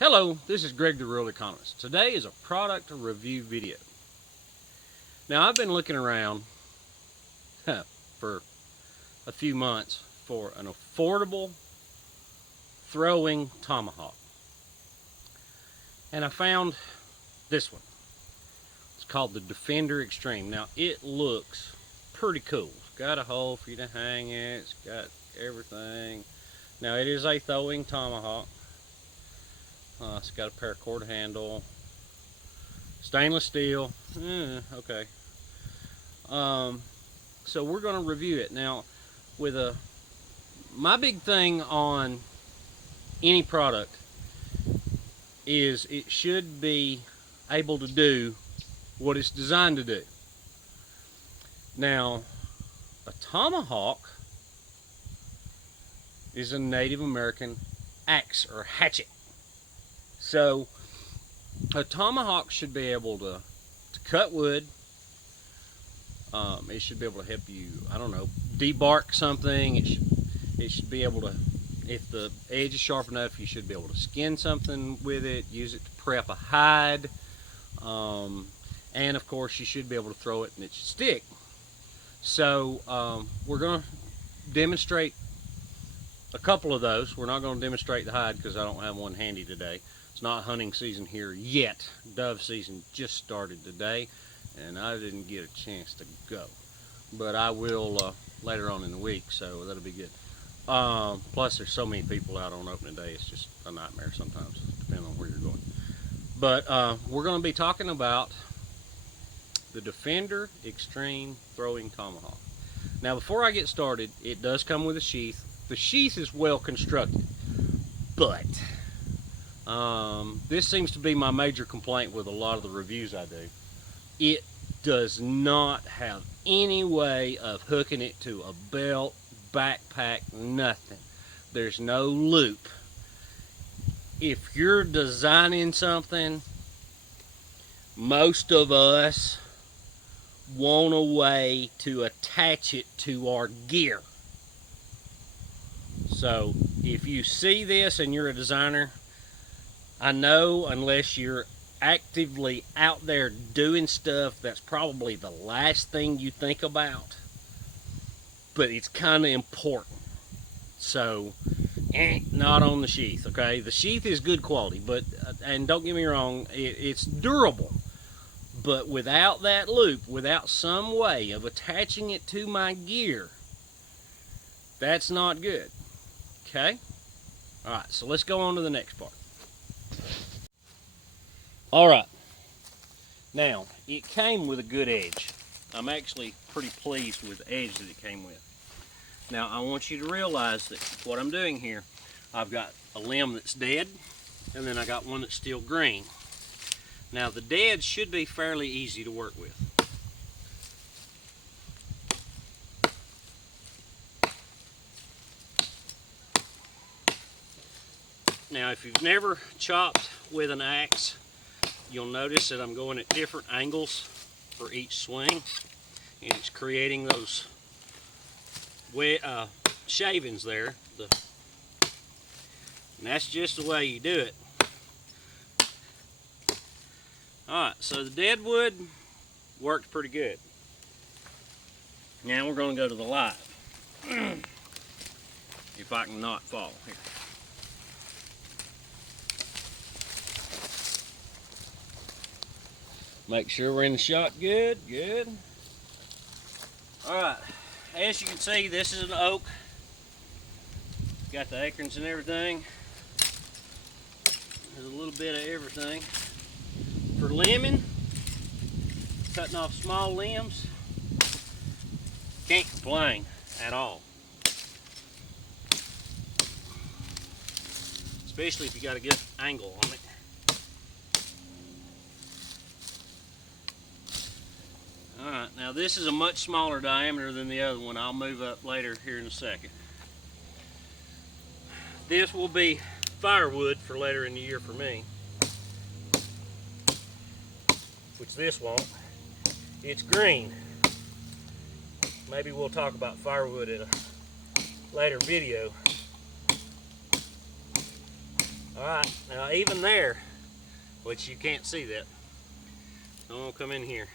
Hello, this is Greg the Real Economist. Today is a product review video. Now I've been looking around for a few months for an affordable throwing tomahawk. And I found this one. It's called the Defender Extreme. Now it looks pretty cool. It's got a hole for you to hang it. It's got everything. Now it is a throwing tomahawk. It's got a paracord handle, stainless steel. Okay. So we're going to review it now. My big thing on any product is it should be able to do what it's designed to do. Now, a tomahawk is a Native American axe or hatchet. So a tomahawk should be able to cut wood. It should be able to help you, I don't know, debark something. It should be able to, if the edge is sharp enough, you should be able to skin something with it, use it to prep a hide. And of course you should be able to throw it and it should stick. So we're going to demonstrate a couple of those. We're not going to demonstrate the hide because I don't have one handy today. It's not hunting season here yet. Dove season just started today, and I didn't get a chance to go. But I will later on in the week, so that'll be good. Plus, there's so many people out on opening day, it's just a nightmare sometimes, depending on where you're going. But we're going to be talking about the Defender Extreme Throwing Tomahawk. Now, before I get started, it does come with a sheath. The sheath is well constructed, but this seems to be my major complaint with a lot of the reviews I do. It does not have any way of hooking it to a belt, backpack, nothing. There's no loop. If you're designing something, most of us want a way to attach it to our gear. So if you see this and you're a designer, I know unless you're actively out there doing stuff, that's probably the last thing you think about. But it's kind of important. So, not on the sheath, okay? The sheath is good quality, but, and don't get me wrong, it's durable. But without that loop, without some way of attaching it to my gear, that's not good, okay? All right, so let's go on to the next part. All right, now it came with a good edge. I'm actually pretty pleased with the edge that it came with. Now I want you to realize that what I'm doing here, I've got a limb that's dead and then I got one that's still green. Now the dead should be fairly easy to work with. Now if you've never chopped with an axe, you'll notice that I'm going at different angles for each swing, and it's creating those shavings there. And that's just the way you do it. Alright, so the dead wood worked pretty good. Now we're going to go to the live. If I can not fall here. Make sure we're in the shot good, good. Alright, as you can see, this is an oak. Got the acorns and everything. There's a little bit of everything. For limbing, cutting off small limbs, can't complain at all. Especially if you got a good angle on it. Alright, now this is a much smaller diameter than the other one. I'll move up later here in a second. This will be firewood for later in the year for me. Which this won't. It's green. Maybe we'll talk about firewood in a later video. Alright, now even there, which you can't see that, I'm gonna come in here.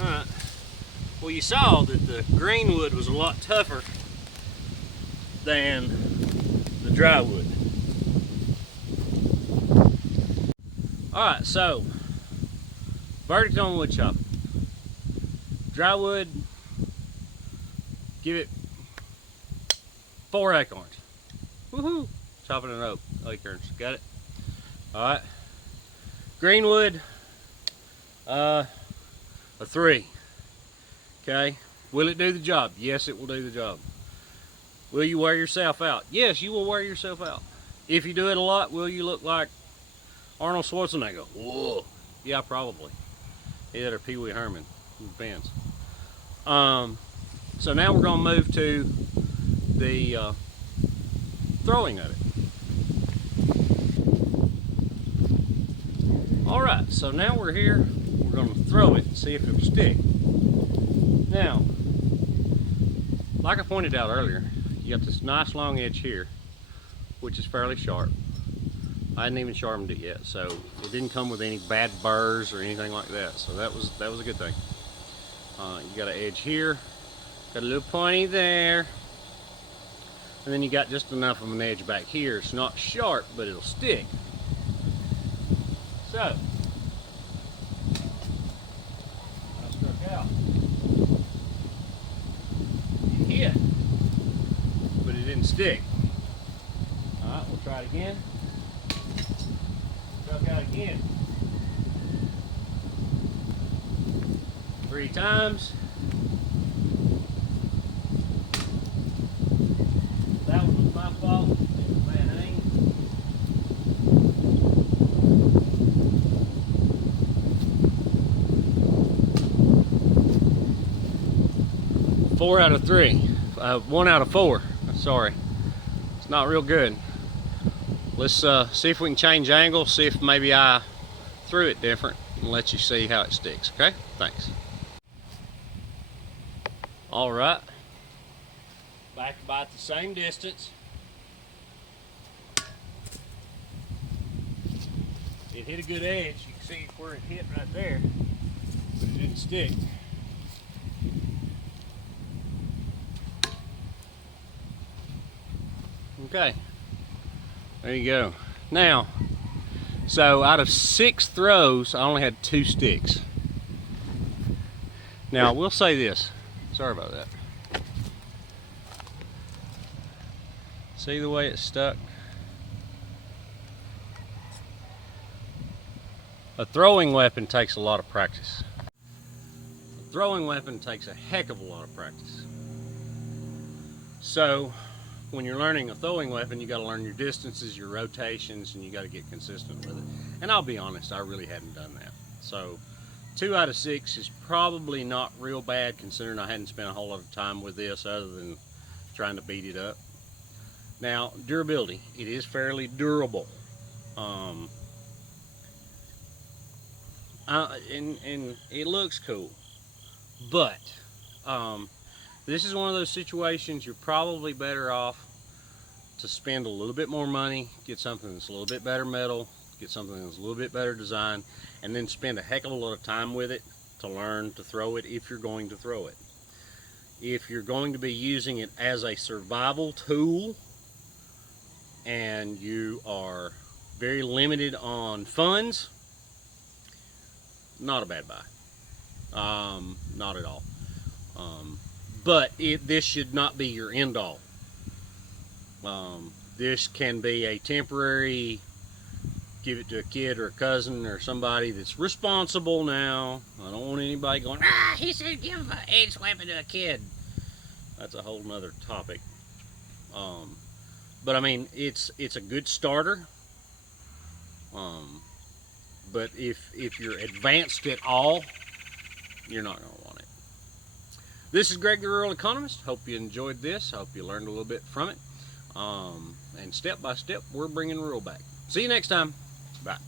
Alright, well, you saw that the green wood was a lot tougher than the dry wood. Alright, so verdict on wood chopping. Dry wood, give it 4 acorns. Woohoo! Chopping an oak, acorns, got it? Alright. Green wood, a 3. Okay, will it do the job? Yes, it will do the job. Will you wear yourself out? Yes, you will wear yourself out. If you do it a lot, will you look like Arnold Schwarzenegger? Whoa. Yeah, probably. Either Pee Wee Herman. It depends. So now we're going to move to the throwing of it. Alright, so now we're here. We're going to throw it and see if it'll stick. Now, like I pointed out earlier, you got this nice long edge here, which is fairly sharp. I hadn't even sharpened it yet, so it didn't come with any bad burrs or anything like that. So that was a good thing. You got an edge here, got a little pointy there, and then you got just enough of an edge back here. It's not sharp, but it'll stick. So I struck out. It hit, but it didn't stick. All right, we'll try it again. Struck out again. 3 times. That one was my fault. It was bad aim. 4 out of 3. 1 out of 4. Sorry. It's not real good. Let's see if we can change angle, see if maybe I threw it different, and let you see how it sticks, okay? Thanks. Alright. Back about the same distance. It hit a good edge. You can see where it hit right there, but it didn't stick. Okay, there you go. Now, so out of 6 throws, I only had 2 sticks. Now, we'll say this. Sorry about that. See the way it's stuck? A throwing weapon takes a lot of practice. A throwing weapon takes a heck of a lot of practice. So, when you're learning a throwing weapon, you got to learn your distances, your rotations, and you got to get consistent with it. And I'll be honest, I really hadn't done that. So 2 out of 6 is probably not real bad, considering I hadn't spent a whole lot of time with this other than trying to beat it up. Now, durability, it is fairly durable. And it looks cool. But this is one of those situations you're probably better off to spend a little bit more money, get something that's a little bit better metal, get something that's a little bit better design, and then spend a heck of a lot of time with it to learn to throw it if you're going to throw it. If you're going to be using it as a survival tool and you are very limited on funds, not a bad buy. Not at all. But this should not be your end all. This can be a temporary, give it to a kid or a cousin or somebody that's responsible now. I don't want anybody going, he said give an edge weapon to a kid. That's a whole nother topic. But I mean, it's a good starter. But if you're advanced at all, you're not going to want it. This is Greg the Rural Economist. Hope you enjoyed this. I hope you learned a little bit from it. And step by step, we're bringing rural back. See you next time. Bye.